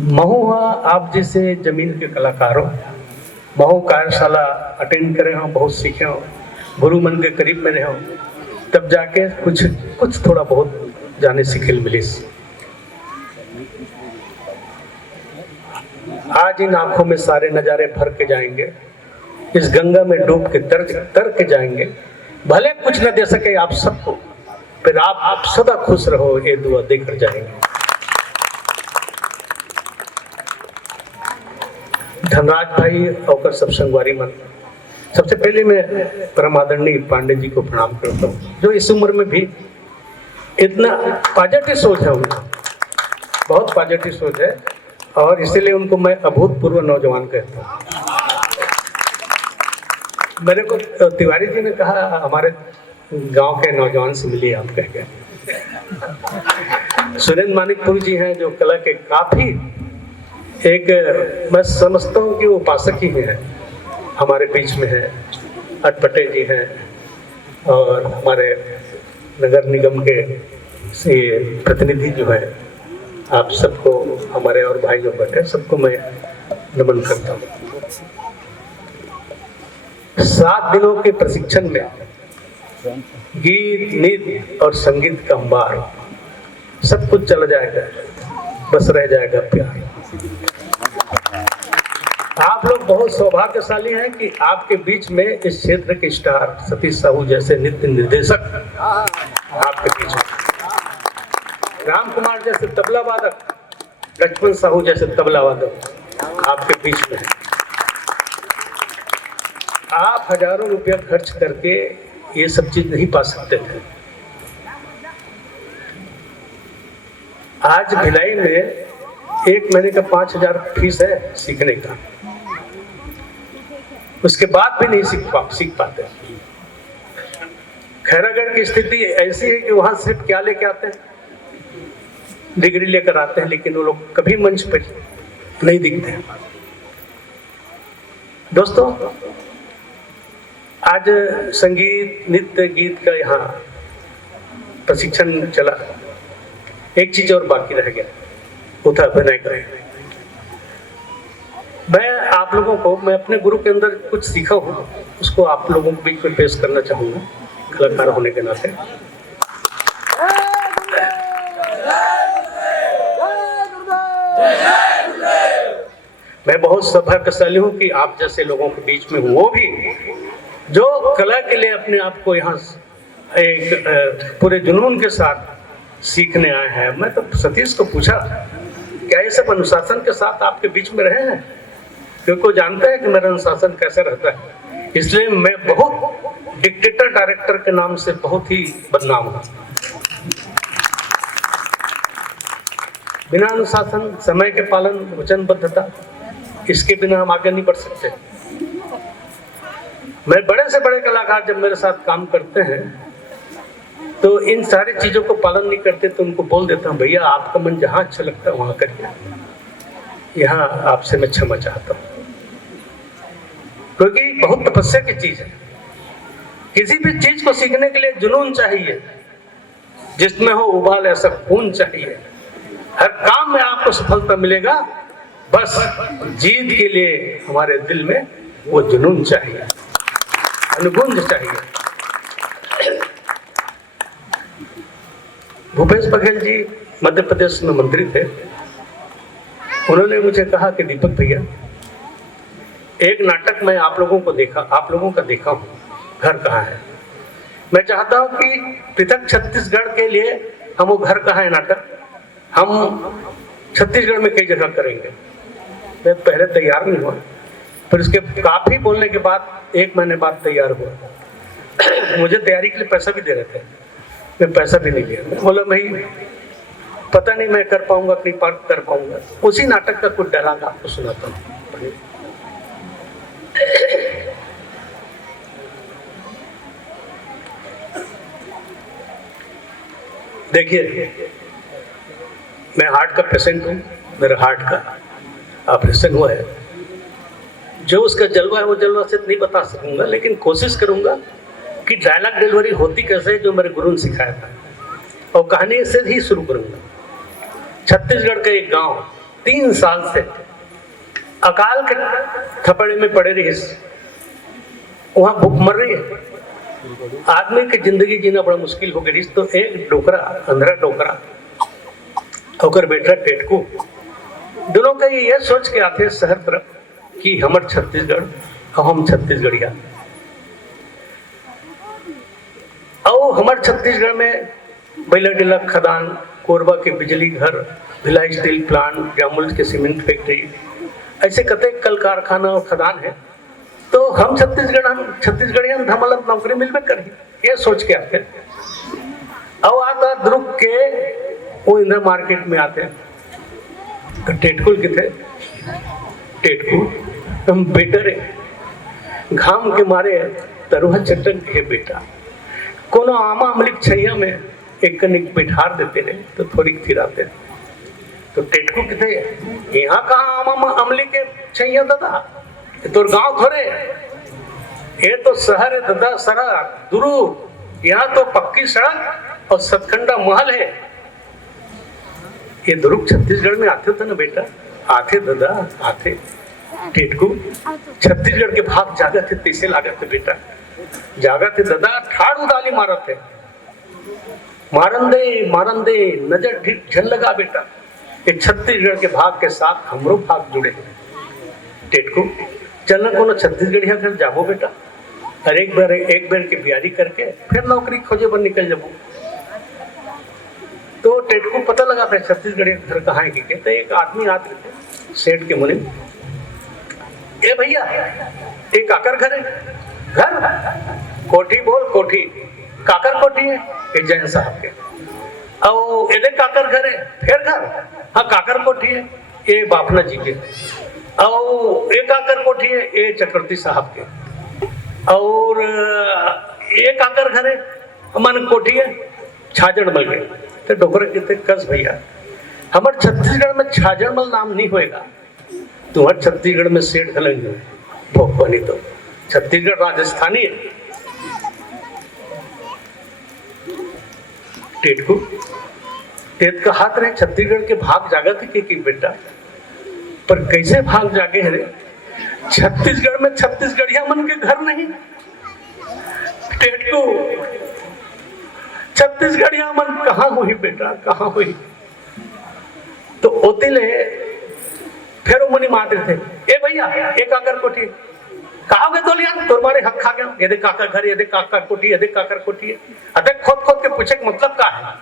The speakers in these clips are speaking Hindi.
महुआ आप जैसे जमीन के कलाकारों महू कार्यशाला अटेंड करे हो, बहुत सीखे हो, गुरु मन के करीब में रहे हो, तब जाके कुछ थोड़ा बहुत जाने सीखे मिली। आज इन आंखों में सारे नजारे भर के जाएंगे, इस गंगा में डूब के तर के जाएंगे। भले कुछ न दे सके आप सबको, फिर आप सदा खुश रहो, ये दुआ देकर जाएंगे। धनराज भाई और सब संगवारी मन, सबसे पहले मैं परम आदरणीय पांडे जी को प्रणाम करता हूँ, जो इस उम्र में भी इतना पॉजिटिव सोच है, उनका बहुत पॉजिटिव सोच है, और इसीलिए उनको मैं अभूतपूर्व नौजवान कहता हूँ। मेरे को तिवारी जी ने कहा हमारे गांव के नौजवान से मिलिए आप, कह के। सुरेंद्र मानिकपुर जी हैं जो कला के काफी एक, मैं समझता हूँ कि वो उपासक ही हैं, हमारे बीच में हैं। अटपटे जी हैं, और हमारे नगर निगम के से प्रतिनिधि जो है, आप सबको, हमारे और भाई जो बैठे सबको मैं नमन करता हूँ। 7 दिनों के प्रशिक्षण में गीत, नृत्य और संगीत का अंबार, सब कुछ चला जाएगा, बस रह जाएगा प्यार। आप लोग बहुत सौभाग्यशाली हैं कि आपके बीच में इस क्षेत्र के स्टार सतीश साहू जैसे नृत्य निर्देशक आपके बीच में, राम कुमार जैसे तबला वादक, लक्ष्मण साहू जैसे तबला वादक आपके बीच में है। आप हजारों रुपया खर्च करके ये सब चीज नहीं पा सकते थे। आज भिलाई में 1 महीने का 5,000 फीस है सीखने का, उसके बाद भी नहीं सीख पाते। खैरागढ़ की स्थिति ऐसी है कि वहां सिर्फ क्या लेके आते हैं, डिग्री लेकर आते हैं, लेकिन वो लोग कभी मंच पर नहीं दिखते हैं। दोस्तों, आज संगीत, नृत्य, गीत का यहाँ प्रशिक्षण चला, एक चीज और बाकी रह गया, वो था अभिनय का। मैं आप लोगों को, मैं अपने गुरु के अंदर कुछ सीखा हूँ, उसको आप लोगों के बीच में पेश करना चाहूंगा, कलाकार होने के नाते। मैं बहुत सौभाग्यशाली हूँ कि आप जैसे लोगों के बीच में हूँ, वो भी जो कला के लिए अपने आप को यहाँ एक पूरे जुनून के साथ सीखने आए हैं। मैं तो सतीश को पूछा, क्या ये सब अनुशासन के साथ आपके बीच में रहे हैं? क्योंकि वो जानता है कि मेरा अनुशासन कैसे रहता है, इसलिए मैं बहुत डिक्टेटर डायरेक्टर के नाम से बहुत ही बदनाम हूँ। बिना अनुशासन, समय के पालन, वचनबद्धता, इसके बिना हम आगे नहीं बढ़ सकते। मैं बड़े से बड़े कलाकार जब मेरे साथ काम करते हैं तो इन सारी चीजों को पालन नहीं करते, तो उनको बोल देता हूँ, भैया आपका मन जहाँ अच्छा लगता है वहां करिए, यहाँ आपसे मैं क्षमा चाहता हूँ। क्योंकि बहुत तपस्या की चीज है, किसी भी चीज को सीखने के लिए जुनून चाहिए, जिसमें हो उबाल ऐसा खून चाहिए। हर काम में आपको सफलता मिलेगा, बस जीत के लिए हमारे दिल में वो जुनून चाहिए, अनुगुंज चाहिए। भूपेश बघेल जी मध्य प्रदेश में मंत्री थे, उन्होंने मुझे कहा कि दीपक भैया, एक नाटक मैं आप लोगों का देखा हूँ, घर कहाँ है? मैं चाहता हूँ कि पृथक छत्तीसगढ़ के लिए हम वो घर कहाँ है नाटक हम छत्तीसगढ़ में कई जगह करेंगे। मैं पहले तैयार नहीं हुआ, फिर उसके काफी बोलने के बाद 1 महीने बाद तैयार हुआ। मुझे तैयारी के लिए पैसा भी दे रहे थे, मैं पैसा भी नहीं लिया। मैं बोला भाई पता नहीं मैं कर पाऊंगा कि नहीं कर पाऊंगा। उसी नाटक का कुछ डायलॉग आपको सुनाता हूँ। देखिए, मैं हार्ट का पेशेंट हूँ, मेरा हार्ट का ऑपरेशन हुआ है। जो उसका जलवा है वो जलवा से नहीं बता सकूंगा, लेकिन कोशिश करूंगा कि डायलॉग डिलीवरी होती कैसे, जो मेरे गुरु ने सिखाया था, और कहानी से ही शुरू करूंगा। छत्तीसगढ़ का एक गांव 3 साल से अकाल के थपड़े में पड़े रही, वहां भूख मर रही है। आदमी की जिंदगी जीना बड़ा मुश्किल हो गई। तो एक डोकरा, अंधरा डोकरा होकर बेटा टेटकू, दोनों का ये सोच के आते शहर तरफ कि हमर छत्तीसगढ़, हम छत्तीसगढ़िया, और हमारे छत्तीसगढ़ में बैला डिला खदान, कोरबा के बिजली घर, भिलाई स्टील प्लांट, जामुल के सीमेंट फैक्ट्री, ऐसे कतई कल कारखाना और खदान है। तो हम छत्तीसगढ़िया हमला नौकरी मिलबे करी, ये सोच के आते। अब आता ध्रुव के वो इंद्र मार्केट में आते, तो टेटकुल किथे, टेटकू हम बेटर है, घाम के मारे तरुआ चटन के बेटा, कोनो आमा अमलिक छैया में एक कनिक बैठार देते रहे तो थोड़ी थिराते। तो टेटकू किथे, यहाँ कहाँ आमा अमली के छैया दादा, तोर गांव थोड़े, ये तो शहर है दादा सरा दुरू, यहाँ तो पक्की सड़क और सतखंडा महल है। ये दुरुक छत्तीसगढ़ में आते थे ना बेटा, आते दादा आते। टेटकू छत्तीसगढ़ के भाग जागा थे, तैसे लागत थे बेटा, जागा थे दादा, ठाड़ उदाली मारत थे, मारन दे नजर ठीक झन लगा बेटा, ये छत्तीसगढ़ के भाग के साथ हमरो भाग जुड़े। टेटकू चलना कोनो छत्तीसगढ़िया घर जाबो बेटा, और एक बार के बियारी करके फिर नौकरी खोजे पर निकल जाबो। तो टेटकू पता लगा था छत्तीसगढ़िया घर कहाँ है, कि तो एक आदमी आते थे सेठ के मुनि, ए भैया एक काकर घर है, घर कोठी बोल, कोठी काकर कोठी है, ये जैन साहब के, और एदे काकर घर है, फिर घर, हाँ काकर कोठी है, ये बापना जी के, और एक आकर कोठी है ये चक्रवर्ती साहब के, और एक आकर घर है मन कोठी है छाजड़मल के। तो डोकरा कहते कस भैया, हमारे छत्तीसगढ़ में छाजड़मल नाम नहीं होएगा, तुम्हारे छत्तीसगढ़ में सेठ घलेंगे भोपानी, तो छत्तीसगढ़ राजस्थानी है। टेटकू तेत का हाथ रहे, छत्तीसगढ़ के भाग जागा थे कि बेटा, पर कैसे भाग जागे है रे, छत्तीसगढ़ में छत्तीसगढ़िया मन के घर नहीं। टेटकू छत्तीसगढ़िया मन कहाँ हुई बेटा, कहाँ हुई। तो ओतिले फिर मुनि माते थे, ए भैया एक आकर कोठी कहाँ गए तो लिया, तोर मारे हक खा गया, यदि काकर घर, यदि काकर कोठी, यदि काकर कोठी है। अतः खोद खोद के पूछे मतलब का है,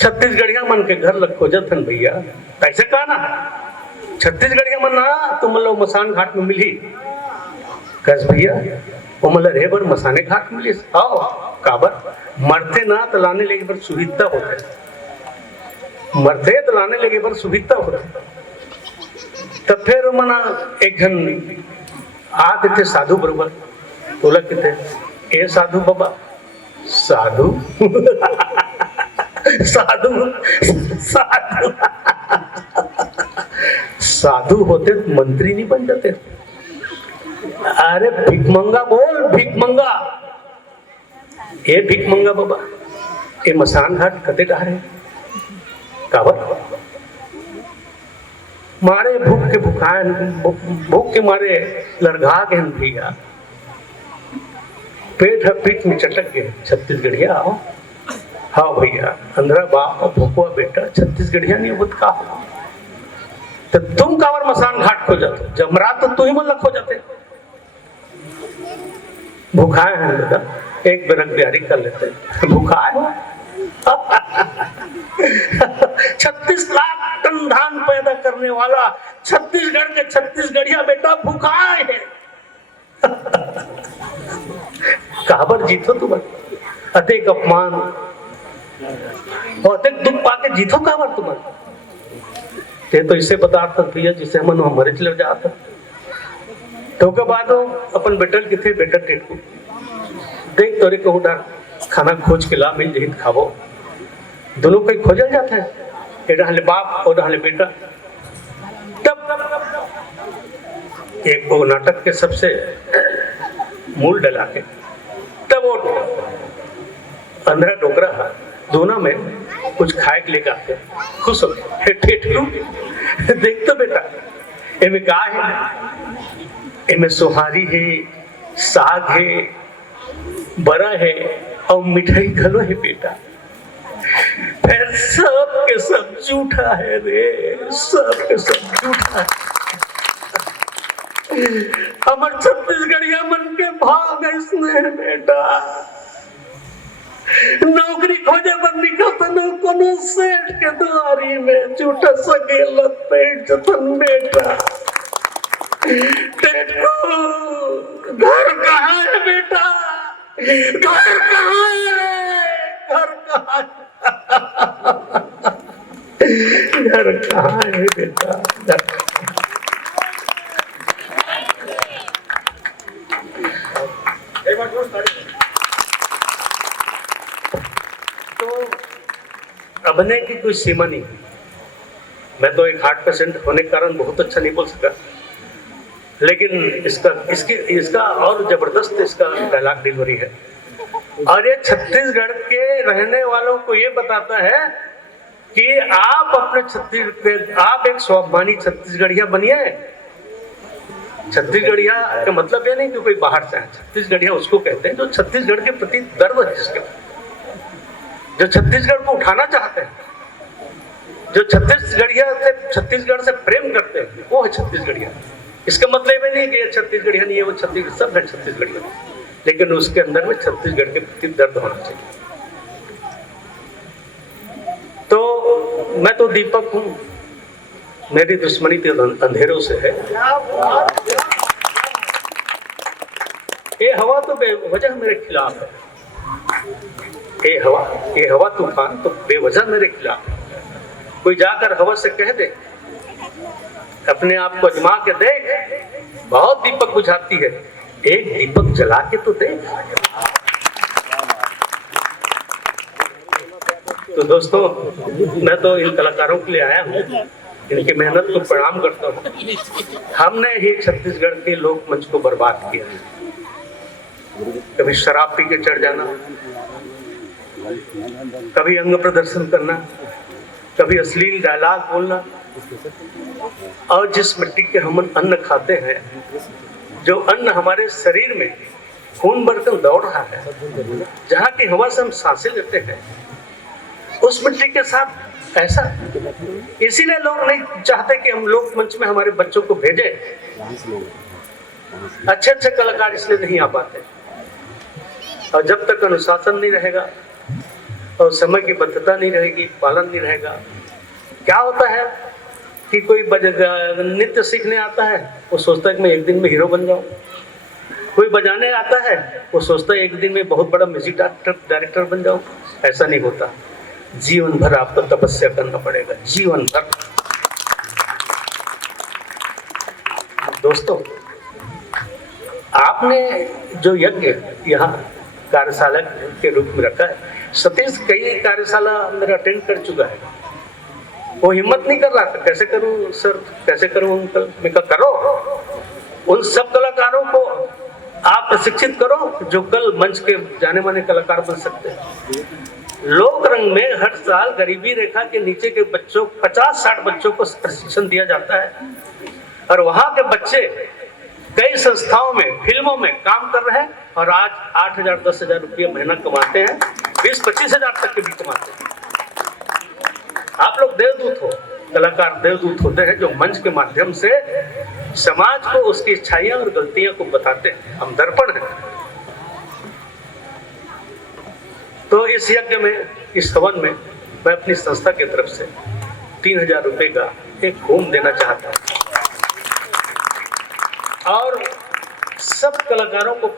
छत्तीसगढ़िया मन के घर लग खोजत हन भैया, कैसे कहा ना छत्तीसगढ़िया मन ना तुम लोग मसान घाट में मिली, कस भैया वो मतलब रे बर मसाने घाट मिली, आओ काबर मरते ना तो लाने लेके बर सुविधा होते, मरते तो लाने लेके बर सुविधा होते। तब फिर मना एक जन आते थे साधु बरोबर, बोला कहते ए साधु बाबा, साधु साधु साधु साधु होते मंत्री नहीं बन जाते, अरे भिकमंगा बोल, भिकमंगा, ए भिकमंगा बाबा, ए मसान घाट कते डारे काबर मारे भूख के भुखाए, भूख के मारे लड़घा के भैया, पेट है पीठ में चटक गए, छत्तीसगढ़िया आओ, हाँ भैया अंधरा बाप और भुकुआ बेटा छत्तीसगढ़िया नहीं होत का, तो तुम कावर मसान घाट खो जाते, जमरात तो तू ही मन खो जाते, भुखाए हैं दादा, एक बेरक बिहारी कर लेते, भुखाए 36 लाख टन धान पैदा करने वाला छत्तीसगढ़ के छत्तीसगढ़िया बेटा भुखाए है। काबर जीतो तुम, अतेक अपमान और अतेक दुख पाके जीतो काबर तुम, ते तो इसे बता भैया जिसे मन हमारे चले जाता। तो के बाद अपन बेटल किथे, बेटा टेटकू देख तोरे कहूँ डर खाना खोज के ला मिल जहित खाबो, दोनों कोई खोजल जाता है, एक रहले बाप और रहले बेटा। तब एक वो नाटक के सबसे मूल डला के तब वो अंधरा डोकरा दोनों में कुछ खाए के लेकर आते, खुश हो गए। टेटकू देख तो बेटा इनमें का है, इनमें सुहारी है, साग है, बड़ा है और मिठाई घलो है बेटा। फिर सब के सब झूठा है रे, सब के सब झूठा है। हमार छत्तीसगढ़िया मन के भाग इसने बेटा। नौकरी खोजे पर निकलता न कोनो सेठ के द्वारी में झूठा सकेला पेट जतन बेटा। घर कहाँ है बेटा, घर कहाँ है, घर कहाँ है, घर कहाँ है बेटा, घर। तो अभिनय की कोई सीमा नहीं। मैं तो एक हार्ट पेशेंट होने के कारण बहुत अच्छा नहीं बोल सका, लेकिन इसका और जबरदस्त इसका डायलॉग डिलीवरी है। और ये छत्तीसगढ़ के रहने वालों को ये बताता है कि आप अपने आप एक स्वाभिमानी छत्तीसगढ़िया बनिए। छत्तीसगढ़िया का मतलब ये नहीं कि कोई बाहर से है, छत्तीसगढ़िया उसको कहते हैं जो छत्तीसगढ़ के प्रति गर्व है, जिसके जो छत्तीसगढ़ को उठाना चाहते हैं, जो छत्तीसगढ़ से प्रेम करते हैं, वो है छत्तीसगढ़िया। इसका मतलब ये नहीं कि ये छत्तीसगढ़िया नहीं है, वो छत्तीसगढ़ सब है छत्तीसगढ़िया, लेकिन उसके अंदर में छत्तीसगढ़ के प्रति दर्द होना चाहिए। तो मैं तो दीपक हूं, मेरी दुश्मनी तो अंधेरों से है। ये हवा तो बेवजह मेरे खिलाफ है, ये हवा तूफान तो बेवजह मेरे खिलाफ है। कोई जाकर हवा से कह दे, अपने आप को अजमा के देख, बहुत दीपक बुझाती है, एक दीपक जला के तो देख। तो दोस्तों, मैं तो इन कलाकारों के लिए आया हूँ, इनकी मेहनत को प्रणाम करता हूँ। हमने ही छत्तीसगढ़ के लोक मंच को बर्बाद किया है। कभी शराब पी के चढ़ जाना, कभी अंग प्रदर्शन करना, कभी अश्लील डायलॉग बोलना, और जिस मिट्टी के हम अन्न खाते हैं, जो अन्न हमारे शरीर में खून भरकर दौड़ रहा है, जहाँ की हवा से हम सांसें लेते हैं, उस मिट्टी के साथ ऐसा। इसीलिए लोग नहीं चाहते कि हम लोक मंच में हमारे बच्चों को भेजें। अच्छे अच्छे कलाकार इसलिए नहीं आ पाते। और जब तक अनुशासन नहीं रहेगा और समय की बद्धता नहीं रहेगी, पालन नहीं रहेगा, क्या होता है कि कोई नृत्य सीखने आता है, वो सोचता है कि मैं एक दिन में हीरो बन जाऊं। कोई बजाने आता है, वो सोचता है एक दिन में बहुत बड़ा म्यूजिक डायरेक्टर बन जाऊं। ऐसा नहीं होता। जीवन भर आपको तपस्या करना पड़ेगा, जीवन भर। दोस्तों, आपने जो यज्ञ यहाँ कार्यशाला के रूप में रखा है, सतीश कई कार्यशाला मेरा अटेंड कर चुका है। वो हिम्मत नहीं कर रहा था, कैसे करूं सर, कैसे करूं अंकल। मैं कहा करो, उन सब कलाकारों को आप प्रशिक्षित करो जो कल मंच के जाने माने कलाकार बन सकते हैं। लोक रंग में हर साल गरीबी रेखा के नीचे के बच्चों 50-60 बच्चों को प्रशिक्षण दिया जाता है, और वहां के बच्चे कई संस्थाओं में, फिल्मों में काम कर रहे हैं, और आज 8,000-10,000 रुपये महीना कमाते हैं, 20-25 हजार तक के भी कमाते हैं। आप लोग देवदूत हो, कलाकार देवदूत होते हैं जो मंच के माध्यम से समाज को उसकी अच्छाइयां और गलतियां को बताते हैं। हम दर्पण हैं। तो इस यज्ञ में, इस हवन में, मैं अपनी संस्था की तरफ से 3,000 रुपये का एक होम देना चाहता हूँ। और सब कलाकारों को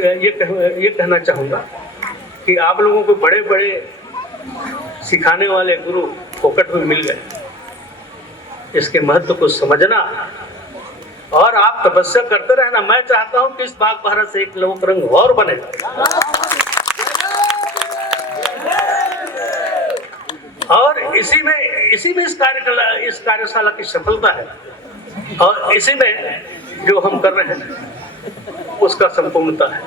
ये कहना चाहूँगा कि आप लोगों को बड़े बड़े सिखाने वाले गुरु फोकट में मिल गए। इसके महत्व को समझना और आप तपस्या करते रहना। मैं चाहता हूँ कि इस बाग भारत से एक लोक रंग और बने, और इसी में इस कार्यशाला की सफलता है, और इसी में जो हम कर रहे हैं उसका संपूर्णता है।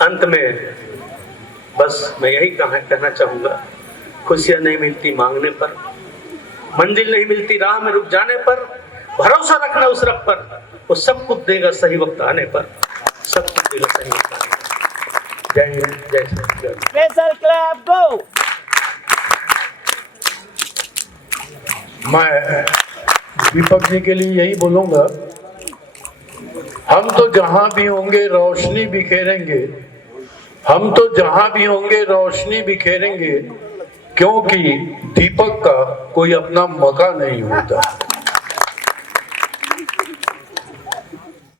अंत में बस मैं यही कहना चाहूंगा, खुशियां नहीं मिलती मांगने पर, मंजिल नहीं मिलती राह में रुक जाने पर, भरोसा रखना उस रब पर, वो सब कुछ देगा सही वक्त आने पर, सब कुछ देगा सही वक्त आने पर। जय हिंद, जय श्री राम। स्पेशल क्लैप गो। मैं दीपक जी के लिए यही बोलूंगा, हम तो जहां भी होंगे रोशनी बिखेरेंगे, हम तो जहां भी होंगे रोशनी बिखेरेंगे, क्योंकि दीपक का कोई अपना मका नहीं होता।